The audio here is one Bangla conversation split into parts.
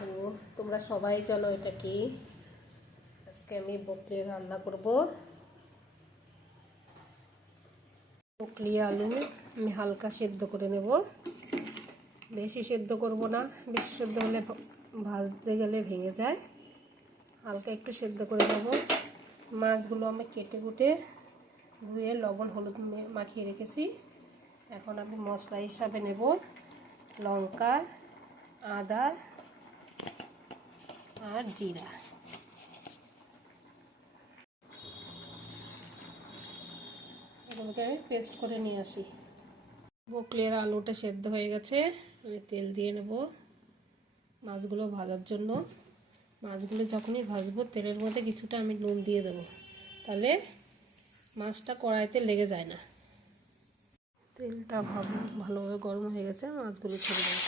তো তোমরা সবাই জানো এটা কি। আজকে আমি বকলি রান্না করব। বকলি আলু আমি হালকা সেদ্ধ করে নেব, বেশি সেদ্ধ করব না, বেশি সেদ্ধ হলে ভাজতে গেলে ভেঙে যায়। হালকা একটু সেদ্ধ করে নেব। মাছগুলো আমি কেটে কুটে ধুয়ে লবণ হলুদ মাখিয়ে রেখেছি। এখন আমি মশলা হিসাবে নেব লঙ্কা, আদা আর জিরা। এগুলোকে আমি পেস্ট করে নিয়ে আসি। বকলি আর আলুটা সেদ্ধ হয়ে গেছে, আমি তেল দিয়ে নেব মাছগুলো ভাজার জন্য। মাছগুলো যখনই ভাজবো তেলের মধ্যে কিছুটা আমি নুন দিয়ে দেবো, তাহলে মাছটা কড়াইতে লেগে যায় না। তেলটা ভালোভাবে গরম হয়ে গেছে, মাছগুলো ছেড়ে দেবো।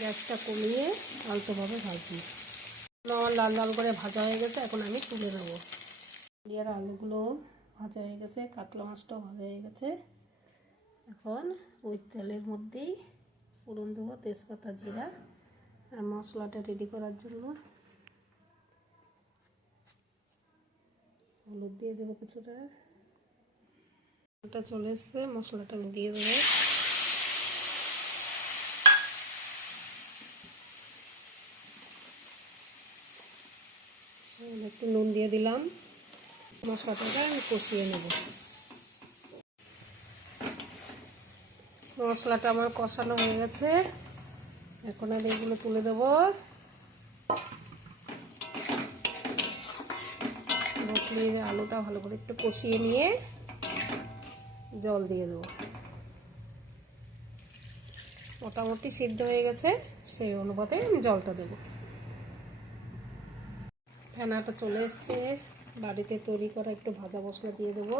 গ্যাসটা কমিয়ে আলতোভাবে ভাজবো। আমার লাল লাল করে ভাজা হয়ে গেছে, এখন আমি তুলে নেবো। আর আলুগুলো ভাজা হয়ে গেছে, কাতলা মাছটাও ভাজা হয়ে গেছে। এখন ওই তেলের মধ্যেই ফোড়ন দেবো তেজপাতা, জিরা আর মশলাটা রেডি করার জন্য হলুদ দিয়ে দেবো কিছুটা। এটা চলে এসছে, মশলাটা আমি দিয়ে দেবো। একটু নুন দিয়ে দিলাম। মশলাটাকে আমি কষিয়ে নেব। মশলাটা আমার কষানো হয়ে গেছে, এখন আমি এগুলো তুলে দেবো। বকলির আলুটা ভালো করে একটু কষিয়ে নিয়ে জল দিয়ে দেবো। মোটামুটি সিদ্ধ হয়ে গেছে, সেই অনুপাতে আমি জলটা দেবো। ফেনাটা চলে এসছে, বাড়িতে তৈরি করা একটু ভাজা মশলা দিয়ে দেবো।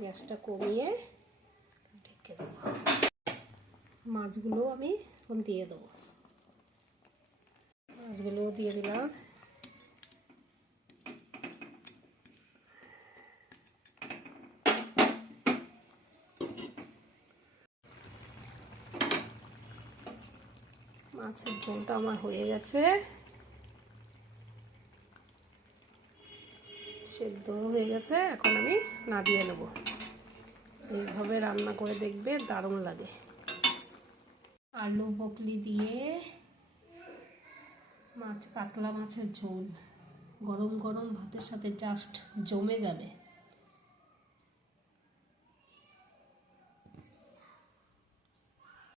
গ্যাসটা কমিয়ে ঢেকে দেবো। মাছগুলো আমি এখন দিয়ে দেবো। মাছগুলোও দিয়ে দিলাম। মাছের ঝোলটা আমার হয়ে গেছে, সেদ্ধ হয়ে গেছে। এখন আমি নামিয়ে নেব। এইভাবে রান্না করে দেখবে, দারুণ লাগে। আলু বকলি দিয়ে কাতলা মাছের ঝোল গরম গরম ভাতের সাথে জাস্ট জমে যাবে।